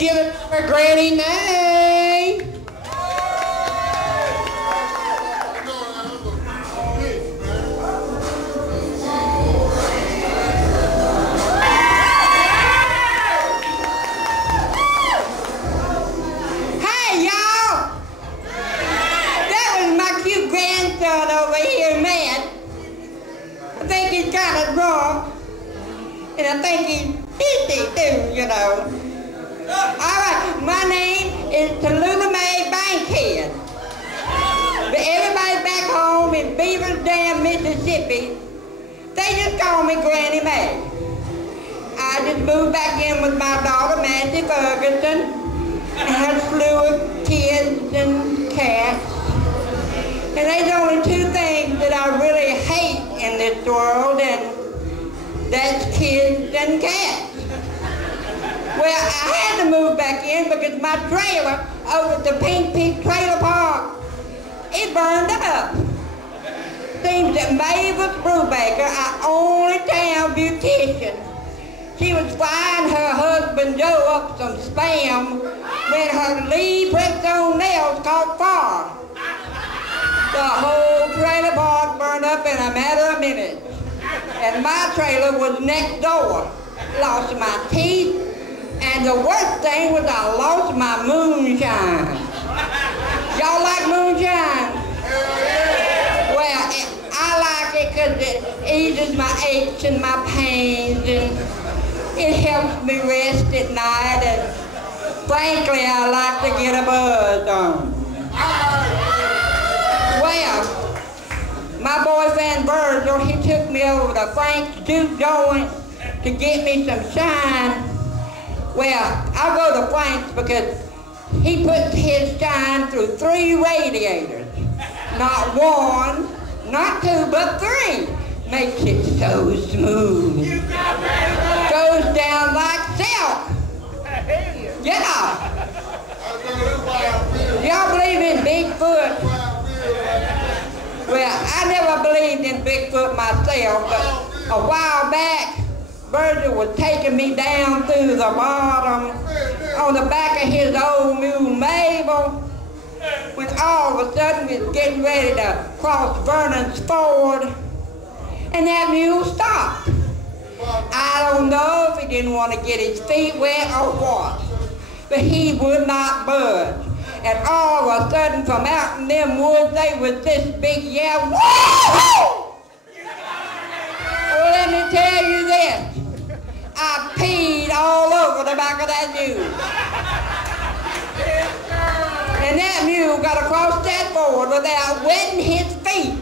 give it for Granny May. Hey, y'all! That was my cute grandson over here, man. I think he's got it wrong. And I think he's 50 too, you know. Alright, my name is Salameh Bankead. But everybody back home in Beaver's Dam, Mississippi, they just call me Granny May. I just moved back in with my daughter, Nancy Ferguson, and had a slew of kids and cats. And there's only two things that I really hate in this world, and that's kids and cats. Well, I had to move back in because my trailer over at the Pink Peak Trailer Park, it burned up. Seems that Mavis Brubaker, our only town beautician, she was frying her husband Joe up some spam when her Lee Press-on nails caught fire. The whole trailer park burned up in a matter of minutes. And my trailer was next door. Lost my teeth, and the worst thing was I lost my moonshine. Y'all like moonshine? Well, I like it because it eases my aches and my pains, and it helps me rest at night, and frankly, I like to get a buzz on. Well, my boyfriend Virgil, he took me over to Frank's Juke Joint to get me some shine. Well, I go to Frank's because he puts his shine through 3 radiators. Not 1, not 2, but 3. Makes it so smooth. Goes down like silk. Yeah. Y'all believe in Bigfoot? Well, I never believed in Bigfoot myself, but a while back, Virgil was taking me down through the bottom on the back of his old mule Mabel, when all of a sudden we was getting ready to cross Vernon's Ford, and that mule stopped. I don't know if he didn't want to get his feet wet or what, but he would not budge. And all of a sudden, from out in them woods, there was this big yell, whoa! Well, let me tell you this. I peed all over the back of that mule. And that mule got across that ford without wetting his feet.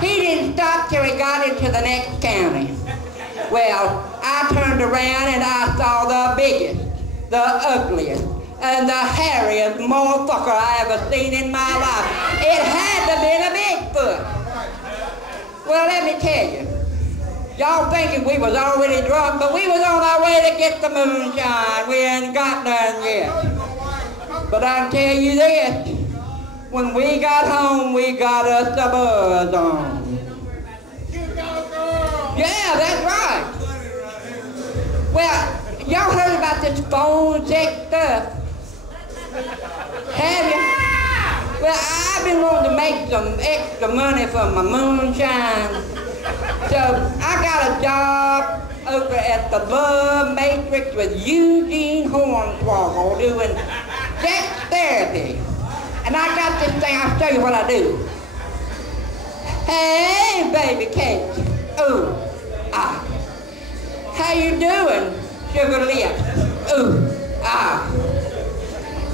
He didn't stop till he got into the next county. Well, I turned around and I saw the biggest, the ugliest, and the hairiest motherfucker I ever seen in my life. It had to be a Bigfoot. Well, let me tell you, y'all thinking we was already drunk, but we was on our way to get the moonshine. We ain't got none yet. But I can tell you this, when we got home, we got us a buzz on. Yeah, that's right. Well, y'all heard about this phone sex stuff? Have you? Well, I've been wanting to make some extra money from my moonshine. So I got a job over at the Love Matrix with Eugene Hornswoggle doing sex therapy. And I got this thing, I'll show you what I do. Hey, baby Kate. Ooh, ah. How you doing, sugar lips? Ooh, ah.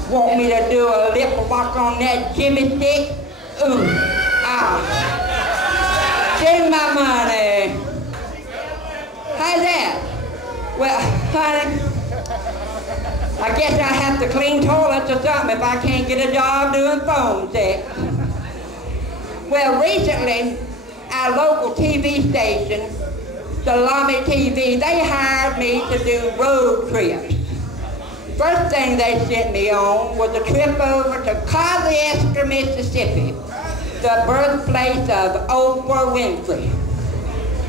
Want me to do a lip lock on that Jimmy stick? Ooh, ah. Send my money. How's that? Well, honey, I guess I have to clean toilets or something if I can't get a job doing phone sex. Well, recently, our local TV station, Salameh TV, they hired me to do road trips. First thing they sent me on was a trip over to Kosciuszko, Mississippi, the birthplace of Oprah Winfrey.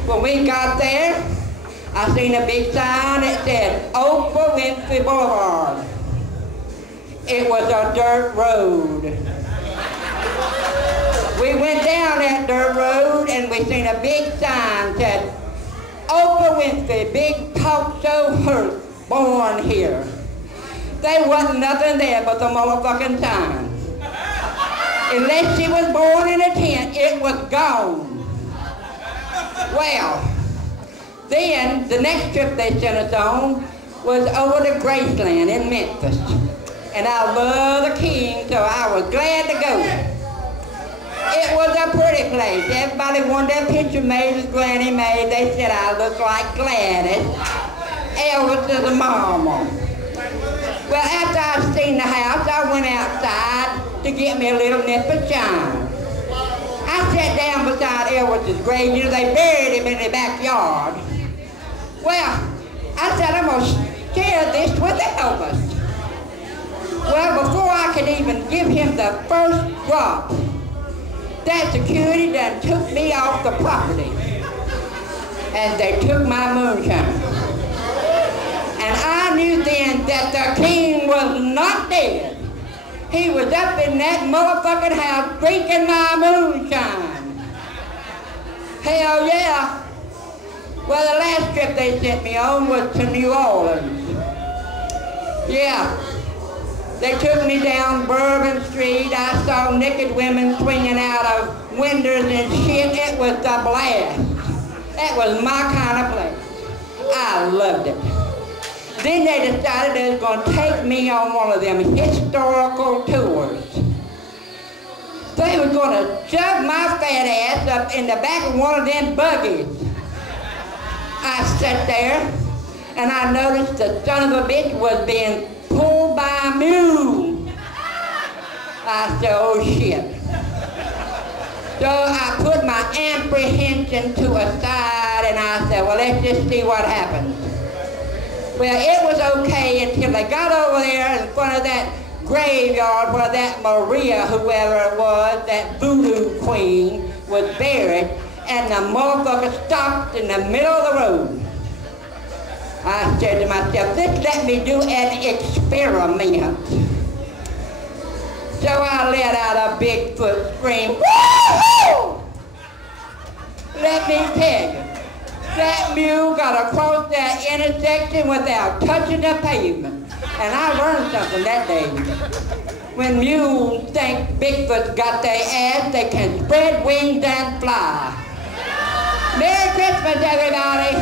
When we got there, I seen a big sign that said Oprah Winfrey Boulevard. It was a dirt road. We went down that dirt road and we seen a big sign that said Oprah Winfrey, big talk show host, born here. There wasn't nothing there but the motherfucking sign. Unless she was born in a tent, it was gone. Well, then the next trip they sent us on was over to Graceland in Memphis. And I love the king, so I was glad to go. It was a pretty place. Everybody wanted their picture made as Granny made. They said I looked like Gladys. Elvis is a mama. Well, after I seen the house, I went outside to get me a little nip of shine. I sat down beside Elvis's grave. You know, they buried him in the backyard. Well, I said, I'm going to share this with Elvis. Well, before I could even give him the first drop, that security done took me off the property. And they took my moonshine. And I knew then that the king was not dead. He was up in that motherfucking house drinking my moonshine. Hell yeah. Well, the last trip they sent me on was to New Orleans. Yeah. They took me down Bourbon Street. I saw naked women swinging out of windows and shit. It was the blast. That was my kind of place. I loved it. Then they decided they was going to take me on one of them historical tours. They was going to shove my fat ass up in the back of one of them buggies. I sat there and I noticed the son of a bitch was being pulled by a mule. I said, oh shit. So I put my apprehension to a side and I said, well, let's just see what happens. Well, it was okay until they got over there in front of that graveyard where that Maria, whoever it was, that voodoo queen, was buried, and the motherfucker stopped in the middle of the road. I said to myself, this let me do an experiment. So I let out a Bigfoot scream, woo-hoo! Let me tell you, that mule got across that intersection without touching the pavement. And I learned something that day. When mules think Bigfoot's got their ass, they can spread wings and fly. Merry Christmas, everybody!